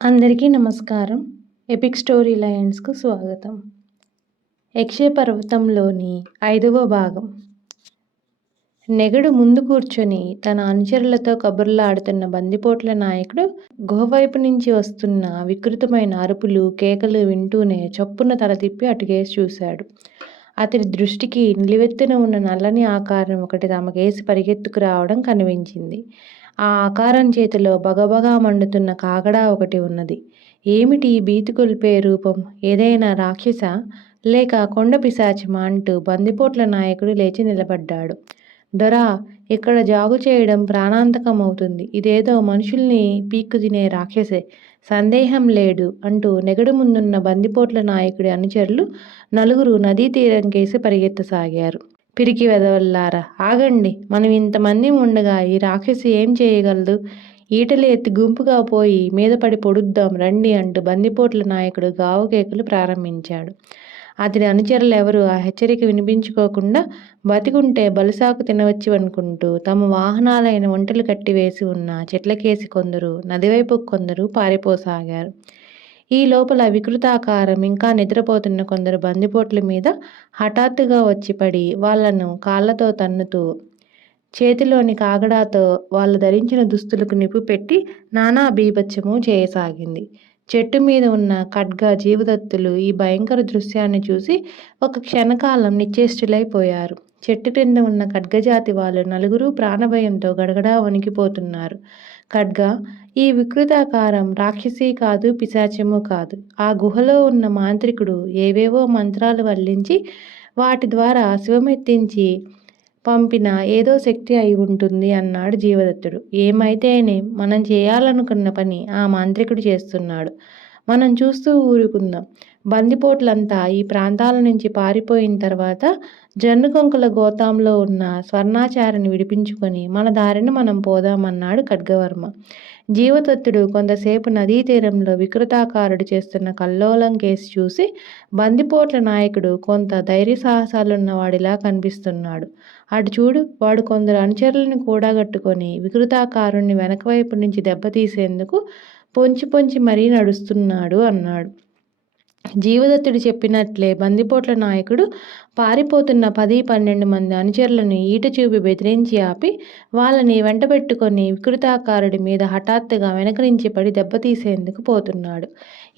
అందరికీ నమస్కారం. Epic story లయన్స్‌కు స్వాగతం. యక్ష పర్వతంలోని 5వ భాగం. నెగడు ముందు కూర్చొని తన అనుచరులతో కబుర్లాడుతున్న బందిపోట్ల నాయకుడు గుహ వైపు నుంచి వస్తున్న వికృతమైన అరుపులు, కేకలు వింటూనే చప్పున తల తిప్పి అటుకేసి చూశాడు. అతడి దృష్టికి నిలువెత్తున ఉన్న నల్లని ఆకారం ఒకటి తమకేసి పరిగెత్తుకు రావడం కనిపించింది. ఆ ఆకారం చేతిలో బగబగా మండుతున్న కాగడా ఒకటి ఉన్నది. ఏమిటి భీతి కొల్పే రూపం? ఏదైనా రాక్షసా? లేక కొండ పిశాచమా? అంటూ బందిపోట్ల నాయకుడు లేచి నిలబడ్డాడు. దొరా, ఇక్కడ జాగు చేయడం ప్రాణాంతకం అవుతుంది. ఇదేదో మనుషుల్ని పీక్కు తినే రాక్షసే, సందేహం లేడు అంటూ నెగడు ముందున్న బందిపోట్ల నాయకుడి అనుచరులు నలుగురు నదీ తీరం కేసి పరిగెత్తసాగారు. పిరికి వెధవల్లారా, ఆగండి! మనం ఇంతమంది ఉండగా ఈ రాక్షసి ఏం చేయగలదు? ఈటలు ఎత్తి గుంపుగా పోయి మీద పడి పొడుద్దాం రండి అంటూ బందిపోట్ల నాయకుడు గావుకేకలు ప్రారంభించాడు. అతడి అనుచరులెవరూ ఆ హెచ్చరిక వినిపించుకోకుండా బతికుంటే బలుసాకు తినవచ్చువనుకుంటూ తమ వాహనాలైన ఒంటెలు కట్టివేసి ఉన్న చెట్లకేసి కొందరు, నదివైపు కొందరు పారిపోసాగారు. ఈ లోపల వికృతాకారం ఇంకా నిద్రపోతున్న కొందరు బందిపోట్ల మీద హఠాత్తుగా వచ్చి పడి వాళ్లను కాళ్లతో తన్నుతూ చేతిలోని కాగడాతో వాళ్ళు ధరించిన దుస్తులకు నిప్పు పెట్టి నానా బీభత్సము చేయసాగింది. చెట్టు మీద ఉన్న ఖడ్గ జీవదత్తులు ఈ భయంకర దృశ్యాన్ని చూసి ఒక క్షణకాలం నిశ్చేష్టులైపోయారు. చెట్టు క్రింద ఉన్న ఖడ్గజాతి వాళ్ళు నలుగురు ప్రాణభయంతో గడగడా వణికిపోతున్నారు. ఖడ్గ, ఈ వికృతాకారం రాక్షసి కాదు, పిశాచము కాదు. ఆ గుహలో ఉన్న మాంత్రికుడు ఏవేవో మంత్రాలు వల్లించి వాటి ద్వారా శివమెత్తించి పంపిన ఏదో శక్తి అయి ఉంటుంది అన్నాడు జీవదత్తుడు. ఏమైతేనే మనం చేయాలనుకున్న పని ఆ మాంత్రికుడు చేస్తున్నాడు. మనం చూస్తూ ఊరుకుందాం. బందిపోట్లంతా ఈ ప్రాంతాల నుంచి పారిపోయిన తర్వాత జన్నుకొంకుల గోతాంలో ఉన్న స్వర్ణాచారిని విడిపించుకొని మన దారిని మనం పోదామన్నాడు ఖడ్గవర్మ. జీవదత్తుడు కొంతసేపు నదీ తీరంలో వికృతాకారుడు చేస్తున్న కల్లోలం కేసి చూసి బందిపోట్ల నాయకుడు కొంత ధైర్య సాహసాలున్న వాడిలా కనిపిస్తున్నాడు. అటు చూడు, వాడు కొందరు అనుచరులను కూడగట్టుకొని వికృతాకారుణ్ణి వెనకవైపు నుంచి దెబ్బతీసేందుకు పొంచి పొంచి మరీ నడుస్తున్నాడు అన్నాడు. జీవదత్తుడు చెప్పినట్లే బందిపోట్ల నాయకుడు పారిపోతున్న 10-12 మంది అనుచరులను ఈట చూపి బెదిరించి ఆపి వాళ్ళని వెంటబెట్టుకొని వికృతాకారుడి మీద హఠాత్తుగా వెనక నుంచి పడి దెబ్బతీసేందుకు పోతున్నాడు.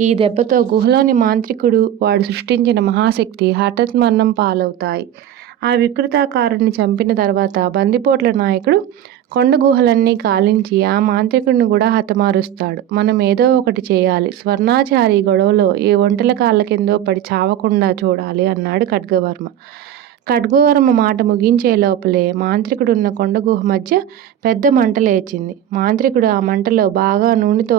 ఈ దెబ్బతో గుహలోని మాంత్రికుడు, వాడు సృష్టించిన మహాశక్తి హఠాత్మరణం పాలవుతాయి. ఆ వికృతాకారుడిని చంపిన తర్వాత బందిపోట్ల నాయకుడు కొండ గుహలన్నీ కాలించి ఆ మాంత్రికుడిని కూడా హతమారుస్తాడు. మనం ఏదో ఒకటి చేయాలి. స్వర్ణాచారి గొడవలో ఏ ఒంటెల కాళ్ళ కిందో పడి చావకుండా చూడాలి అన్నాడు ఖడ్గవర్మ. ఖడ్గవర్మ మాట ముగించే లోపలే మాంత్రికుడున్న కొండ గుహ మధ్య పెద్ద మంట లేచింది. మాంత్రికుడు ఆ మంటలో బాగా నూనెతో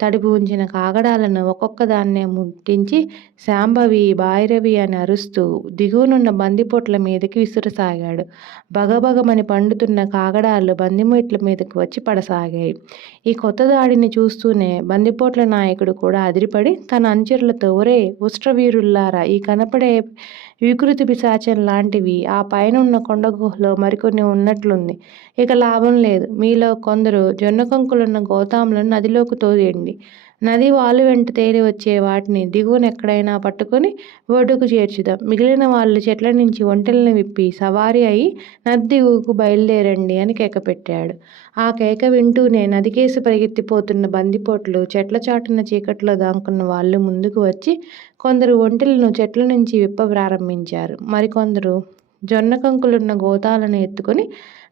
తడిపి ఉంచిన కాగడాలను ఒక్కొక్క దాన్నే ముట్టించి శాంభవి, భైరవి అని అరుస్తూ దిగువనున్న బందిపోట్ల మీదకి విసురసాగాడు. బగబగమని పండుతున్న కాగడాలు బందిమెట్ల మీదకి వచ్చి పడసాగాయి. ఈ కొత్త దాడిని చూస్తూనే బందిపోట్ల నాయకుడు కూడా అదిరిపడి తన అనుచరులతో, ఒరే ఉష్ట్రవీరుల్లారా, ఈ కనపడే వికృతి పిశాచం లాంటివి ఆ పైన ఉన్న కొండ గుహలో మరికొన్ని ఉన్నట్లుంది. ఇక లాభం లేదు. మీలో కొందరు జొన్నకొంకులున్న గోతాములను నదిలోకి తోయండి. నది వాలు వెంట తేలి వచ్చే వాటిని దిగువన ఎక్కడైనా పట్టుకొని ఒడ్డుకు చేర్చుదాం. మిగిలిన వాళ్ళు చెట్ల నుంచి ఒంటెలను విప్పి సవారీ అయి నది దిగువకు బయలుదేరండి అని కేక పెట్టాడు. ఆ కేక వింటూనే నదికేసి పరిగెత్తిపోతున్న బందిపోట్లు, చెట్ల చాటున చీకట్లో దాక్కున్న వాళ్ళు ముందుకు వచ్చి కొందరు ఒంటెలను చెట్ల నుంచి విప్ప ప్రారంభించారు. మరికొందరు జొన్న కంకులున్న గోతాలను ఎత్తుకొని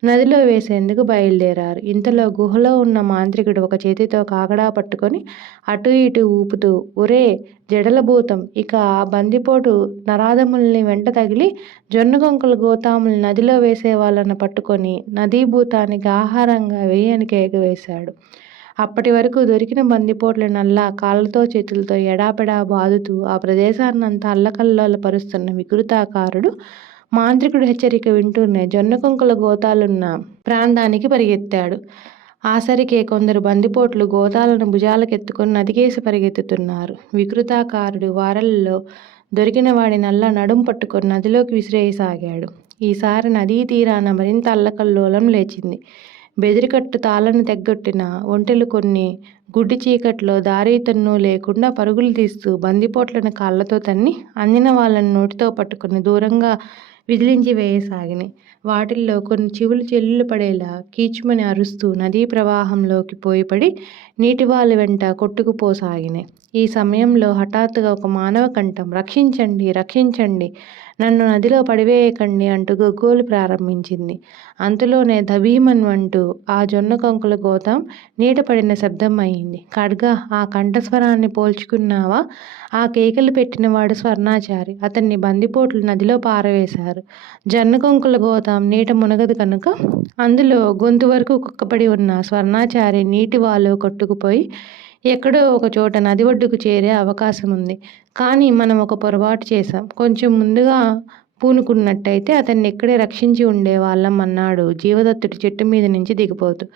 నదిలో వేసేందుకు బయలుదేరారు. ఇంతలో గుహలో ఉన్న మాంత్రికుడు ఒక చేతితో కాగడా పట్టుకొని అటు ఇటు ఊపుతూ, ఒరే జడలభూతం, ఇక ఆ బందిపోటు నరాధముల్ని వెంట తగిలి జొన్న కొంకుల గోతాముల్ని నదిలో వేసే వాళ్ళను పట్టుకొని నదీభూతానికి ఆహారంగా వేయి అని కేక వేశాడు. అప్పటి వరకు దొరికిన బందిపోట్లనల్లా కాళ్ళతో చేతులతో ఎడాపెడా బాదుతూ ఆ ప్రదేశాన్నంతా అల్లకల్లోలపరుస్తున్న వికృతాకారుడు మాంత్రికుడి హెచ్చరిక వింటూనే జొన్న కొంకుల గోతాలున్న ప్రాంతానికి పరిగెత్తాడు. ఆసరికే కొందరు బందిపోట్లు గోతాలను భుజాలకెత్తుకొని నదికేసి పరిగెత్తుతున్నారు. వికృతాకారుడు వారల్లో దొరికిన వాడి నల్ల నడుం పట్టుకొని నదిలోకి విసిరేయసాగాడు. ఈసారి నదీ తీరాన మరింత అల్లకల్లోలం లేచింది. బెదిరికట్టు తాళ్ళను తెగ్గొట్టిన ఒంటెలు కొన్ని గుడ్డి చీకట్లో దారీతెన్నూ లేకుండా పరుగులు తీస్తూ బందిపోట్లను కాళ్ళతో తన్ని అందిన వాళ్ళని నోటితో పట్టుకుని దూరంగా విదిలించి వేయసాగినాయి. వాటిల్లో కొన్ని చెవులు చెల్లులు పడేలా కీచుమని అరుస్తూ నదీ ప్రవాహంలోకి పోయిపడి నీటివాలు వెంట కొట్టుకుపోసాగినాయి. ఈ సమయంలో హఠాత్తుగా ఒక మానవ కంఠం, రక్షించండి, రక్షించండి, నన్ను నదిలో పడివేయకండి అంటూ గగ్గోలు ప్రారంభించింది. అంతలోనే ధబీమన్ అంటూ ఆ జొన్న కంకుల గోతం నీట పడిన శబ్దం అయింది. ఖడ్గా, ఆ కంఠస్వరాన్ని పోల్చుకున్నావా? ఆ కేకలు పెట్టినవాడు స్వర్ణాచారి. అతన్ని బందిపోట్లు నదిలో పారవేశారు. జొన్న కంకుల గోతం నీట మునగదు కనుక అందులో గొంతు వరకు కుక్కపడి ఉన్న స్వర్ణాచారి నీటి వాలో కొట్టుకుపోయి ఎక్కడో ఒక చోట నది ఒడ్డుకు చేరే అవకాశం ఉంది. కానీ మనం ఒక పొరపాటు చేశాం. కొంచెం ముందుగా పూనుకున్నట్టయితే అతన్ని ఇక్కడే రక్షించి ఉండేవాళ్ళం అన్నాడు జీవదత్తుడు చెట్టు మీద నుంచి దిగిపోతూ.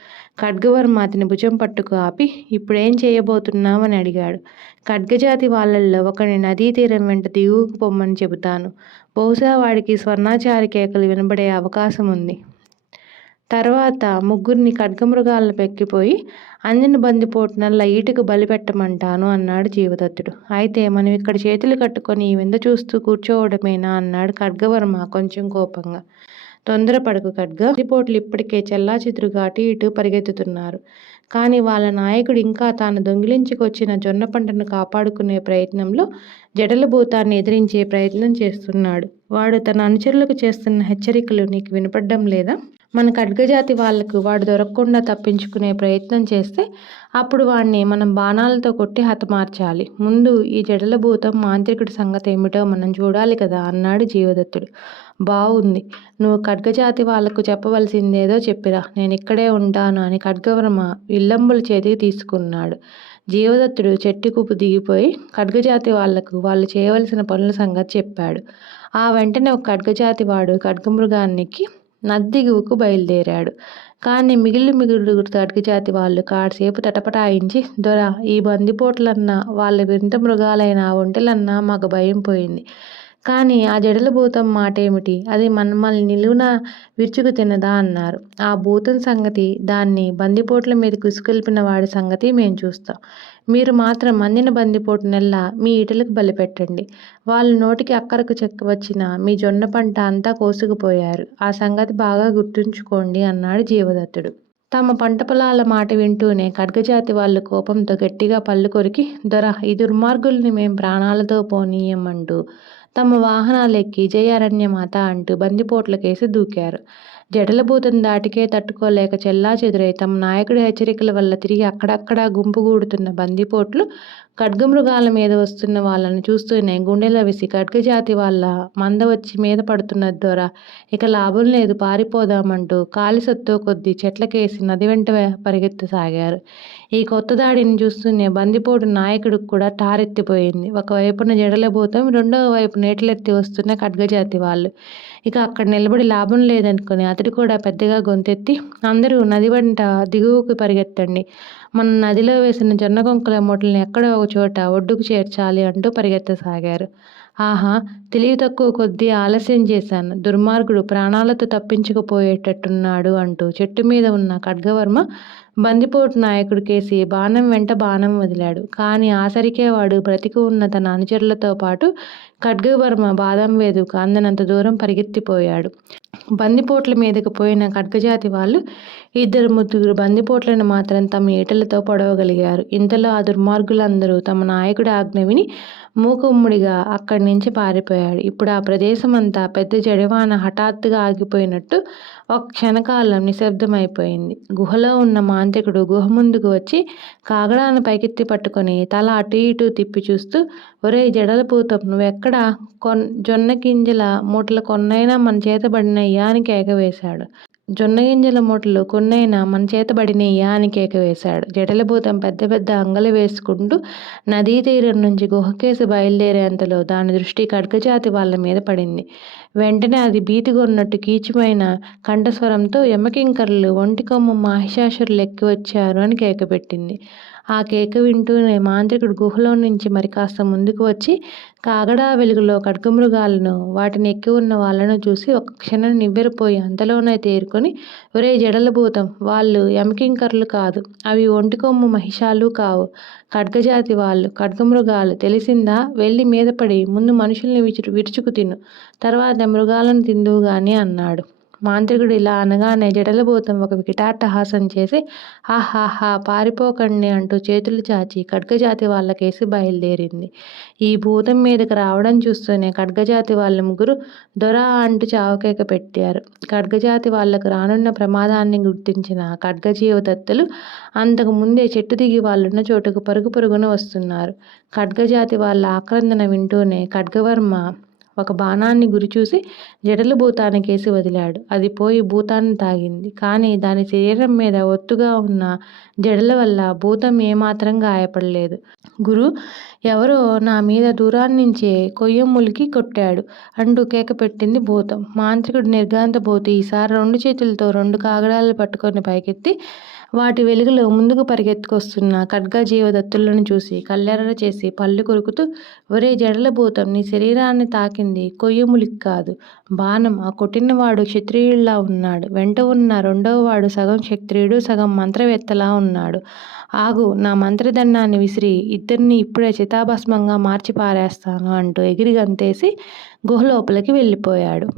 ఖడ్గవర్మ అతని భుజం పట్టుకు ఆపి, ఇప్పుడేం చేయబోతున్నావని అడిగాడు. ఖడ్గజాతి వాళ్ళల్లో ఒకని నదీ తీరం వెంట దిగువకు పొమ్మని చెబుతాను. బహుశా వాడికి స్వర్ణాచారి కేకలు వినబడే అవకాశం ఉంది. తర్వాత ముగ్గురిని ఖడ్గమృగాలను పెక్కిపోయి అందిన బందిపోటునల్లా ఈటకు బలిపెట్టమంటాను అన్నాడు జీవదత్తుడు. అయితే మనం ఇక్కడ చేతులు కట్టుకొని ఈ వింద చూస్తూ కూర్చోవడమేనా అన్నాడు ఖడ్గవర్మ కొంచెం కోపంగా. తొందరపడకు ఖడ్గ, బందిపోట్లు ఇప్పటికే చెల్లాచెదురుగా అటు ఇటు పరిగెత్తుతున్నారు. కానీ వాళ్ళ నాయకుడు ఇంకా తాను దొంగిలించుకొచ్చిన జొన్న పంటను కాపాడుకునే ప్రయత్నంలో జడలభూతాన్ని ఎదిరించే ప్రయత్నం చేస్తున్నాడు. వాడు తన అనుచరులకు చేస్తున్న హెచ్చరికలు నీకు వినపడ్డం లేదా? మన ఖడ్గజాతి వాళ్లకు వాడు దొరకకుండా తప్పించుకునే ప్రయత్నం చేస్తే అప్పుడు వాణ్ణి మనం బాణాలతో కొట్టి హతమార్చాలి. ముందు ఈ జడలభూతం మాంత్రికుడి సంగతి ఏమిటో మనం చూడాలి కదా అన్నాడు జీవదత్తుడు. బావుంది, నువ్వు ఖడ్గజాతి వాళ్లకు చెప్పవలసిందేదో చెప్పిరా, నేను ఇక్కడే ఉంటాను అని ఖడ్గవర్మ విల్లంబుల చేతికి తీసుకున్నాడు. జీవదత్తుడు చెట్టుకుపు దిగిపోయి ఖడ్గజాతి వాళ్లకు వాళ్ళు చేయవలసిన పనుల సంగతి చెప్పాడు. ఆ వెంటనే ఒక ఖడ్గజాతి వాడు ఖడ్గమృగానికి నద్దిగువకు బయలుదేరాడు. కానీ మిగులు ఖడ్గజాతి వాళ్ళు కాసేపు తటపటాయించి, దొర, ఈ బందిపోట్లన్నా వాళ్ళ వింత మృగాలైన ఆ ఒంటెలన్నా మాకు భయం పోయింది. కానీ ఆ జడల భూతం మాటేమిటి? అది మమ్మల్ని నిలువున విరుచుకు తినదా అన్నారు. ఆ భూతం సంగతి, దాన్ని బందిపోట్ల మీద కుసుకొల్పిన వాడి సంగతి మేం చూస్తాం. మీరు మాత్రం అందిన బందిపోటునెల్లా మీ ఈటలకు బలిపెట్టండి. వాళ్ళ నోటికి అక్కరకు వచ్చిన మీ జొన్న పంట అంతా కోసుకుపోయారు. ఆ సంగతి బాగా గుర్తుంచుకోండి అన్నాడు జీవదత్తుడు. తమ పంట పొలాల మాట వింటూనే ఖడ్గజాతి వాళ్ళు కోపంతో గట్టిగా పళ్ళు కొరికి, దొర, ఈ దుర్మార్గుల్ని మేం ప్రాణాలతో పోనీయమంటూ తమ వాహనాలెక్కి జయ అరణ్యమాత అంటూ బందిపోట్లకేసి దూకారు. జడలభూతం దాటికే తట్టుకోలేక చెల్లాచెదురై తమ నాయకుడి హెచ్చరికల వల్ల తిరిగి అక్కడక్కడా గుంపుగూడుతున్న బందిపోట్లు ఖడ్గమృగాల మీద వస్తున్న వాళ్ళని చూస్తూనే గుండెల విసి ఖడ్గజాతి వాళ్ళ మంద వచ్చి మీద పడుతున్నది దొర, ఇక లాభం లేదు, పారిపోదామంటూ కాలి సొత్తో కొద్దీ చెట్లకేసి నది వెంట పరిగెత్తసాగారు. ఈ కొత్త దాడిని చూస్తూనే బందిపోటు నాయకుడికి కూడా టారెత్తిపోయింది. ఒకవైపున జడలభూతం, రెండవ వైపు నేటలెత్తి వస్తున్న ఖడ్గజాతి వాళ్ళు. ఇక అక్కడ నిలబడి లాభం లేదనుకుని అతడు కూడా పెద్దగా గొంతెత్తి, అందరూ నది వెంట దిగువకు పరిగెత్తండి, మన నదిలో వేసిన జొన్న కొంకుల మూటల్ని ఎక్కడో ఒక చోట ఒడ్డుకు చేర్చాలి అంటూ పరిగెత్తసాగారు. ఆహా, తెలివి తక్కువ కొద్దీ ఆలస్యం చేశాను, దుర్మార్గుడు ప్రాణాలతో తప్పించుకుపోయేటట్టున్నాడు అంటూ చెట్టు మీద ఉన్న ఖడ్గవర్మ బందిపోటు నాయకుడి కేసి బాణం వెంట బాణం వదిలాడు. కానీ ఆసరికే వాడు బ్రతికి ఉన్న తన అనుచరులతో పాటు ఖడ్గవర్మ బాదం వేదుకు అందనంత దూరం పరిగెత్తిపోయాడు. బందిపోట్ల మీదకు పోయిన ఖడ్గజాతి వాళ్ళు 2-3 బందిపోట్లను మాత్రం తమ ఈటలతో పొడవగలిగారు. ఇంతలో ఆ దుర్మార్గులందరూ తమ నాయకుడి ఆజ్ఞ విని మూకుమ్మడిగా అక్కడి నుంచి పారిపోయాడు. ఇప్పుడు ఆ ప్రదేశం అంతా పెద్ద జడివాన హఠాత్తుగా ఆగిపోయినట్టు ఒక క్షణకాలం నిశ్శబ్దమైపోయింది. గుహలో ఉన్న మాంత్రికుడు గుహ ముందుకు వచ్చి కాగడాను పైకెత్తి పట్టుకొని తల అటు ఇటు తిప్పి చూస్తూ, ఒరేయ్ జడలభూతం, నువ్వెక్కడా? జొన్న గింజల మూటలు కొన్నైనా మన చేతబడినయ్యా అని కేకవేశాడు. జొన్న గింజల మూటలు కొన్నైనా మన చేతబడినయ్యా అని కేకవేశాడు. జడలభూతం పెద్ద పెద్ద అంగలు వేసుకుంటూ నదీ తీరం నుంచి గుహకేసి బయలుదేరేంతలో దాని దృష్టి ఖడ్గజాతి వాళ్ళ మీద పడింది. వెంటనే అది భీతిగొన్నట్టు కీచుమైన కంఠస్వరంతో యమకింకరులు ఒంటికొమ్ము మహిషాసురులు ఎక్కి వచ్చారు అని కేకపెట్టింది. ఆ కేక వింటూనే మాంత్రికుడు గుహలో నుంచి మరి కాస్త ముందుకు వచ్చి కాగడా వెలుగులో ఖడ్గమృగాలను వాటిని ఎక్కి ఉన్న వాళ్ళను చూసి ఒక్క క్షణం నివ్వెరపోయి అంతలోనే తేరుకొని, ఒరే జడలభూతం, వాళ్ళు యమకింకరులు కాదు, అవి ఒంటికొమ్ము మహిషాలు కావు, ఖడ్గజాతి వాళ్ళు, ఖడ్గమృగాలు, తెలిసిందా? వెళ్ళి మీదపడి ముందు మనుషుల్ని విరుచుకు తిను, తర్వాత మృగాలను తిందువు గాని అన్నాడు. మాంత్రికుడు ఇలా అనగానే జడలభూతం ఒక వికటాట్టహాసం చేసి హాహాహా పారిపోకండి అంటూ చేతులు చాచి ఖడ్గజాతి వాళ్ళకేసి బయలుదేరింది. ఈ భూతం మీదకి రావడం చూస్తూనే ఖడ్గజాతి వాళ్ళ ముగ్గురు దొర అంటూ చావకేక పెట్టారు. ఖడ్గజాతి వాళ్లకు రానున్న ప్రమాదాన్ని గుర్తించిన ఖడ్గజీవదత్తులు అంతకు ముందే చెట్టు దిగి వాళ్ళున్న చోటుకు పరుగు పరుగున వస్తున్నారు. ఖడ్గజాతి వాళ్ళ ఆక్రందన వింటూనే ఖడ్గవర్మ ఒక బాణాన్ని గురిచూసి జడలు భూతానికేసి వదిలాడు. అది పోయి భూతాన్ని తాకింది. కానీ దాని శరీరం మీద ఒత్తుగా ఉన్న జడల వల్ల భూతం ఏమాత్రం గాయపడలేదు. గురు, ఎవరో నా మీద దూరాన్నించే కొయ్యములికి కొట్టాడు అంటూ కేకపెట్టింది భూతం. మాంత్రికుడు నిర్ఘాంతపోతూ ఈసారి 2 చేతులతో 2 కాగడాలు పట్టుకొని పైకెత్తి వాటి వెలుగులో ముందుకు పరిగెత్తుకొస్తున్న ఖడ్గజీవదత్తులను చూసి కళ్ళెర్ర చేసి పళ్ళు కొరుకుతూ, ఒరే జడలభూతం, నీ శరీరాన్ని తాకింది కొయ్యములికి కాదు, బాణం. ఆ కొట్టినవాడు క్షత్రియుడిలా ఉన్నాడు. వెంట ఉన్న 2వవాడు సగం క్షత్రియుడు, సగం మంత్రవేత్తలా ఉన్నాడు. ఆగు, నా మంత్రదండాన్ని విసిరి ఇద్దరిని ఇప్పుడే చితాభస్మంగా మార్చి పారేస్తాను అంటూ ఎగిరి గంతేసి గుహలోపలికి వెళ్ళిపోయాడు.